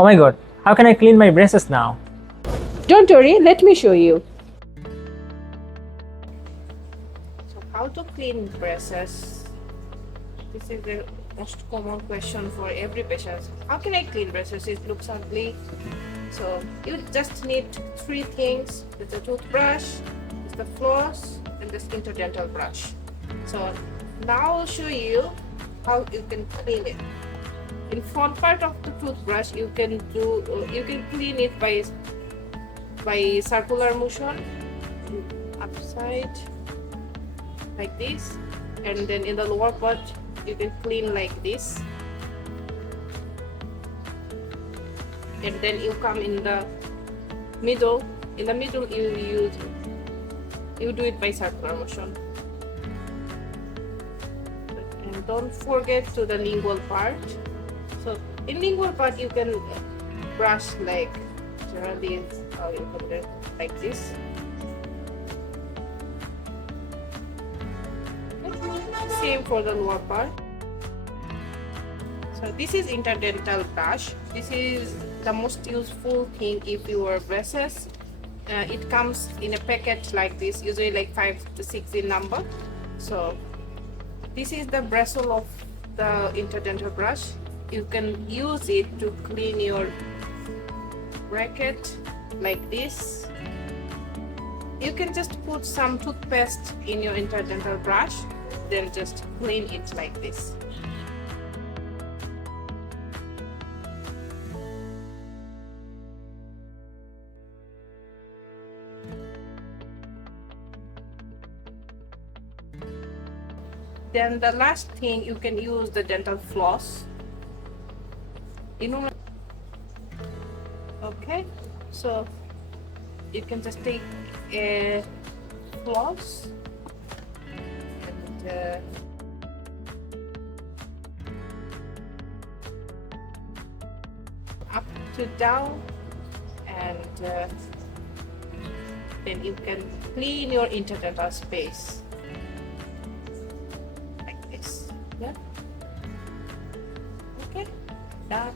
Oh my god, how can I clean my braces now? Don't worry, let me show you. So how to clean braces? This is the most common question for every patient. How can I clean braces? It looks ugly. So you just need three things. It's a toothbrush, it's the floss, and this interdental brush. So now I'll show you how you can clean it. In front part of the toothbrush, you can clean it by circular motion, upside like this, and then in the lower part you can clean like this, and then you come in the middle. In the middle you do it by circular motion. And don't forget to the lingual part. So in lingual part you can brush like generally how you put it like this. Same for the lower part. So this is interdental brush. This is the most useful thing if your braces. It comes in a packet like this, usually like 5 to 6 in number. So this is the bristle of the interdental brush. You can use it to clean your bracket like this. You can just put some toothpaste in your interdental brush, then just clean it like this. Then the last thing, you can use the dental floss. You know, okay, so you can just take a floss and up to down, and then you can clean your interdental space like this. Yeah, okay, done.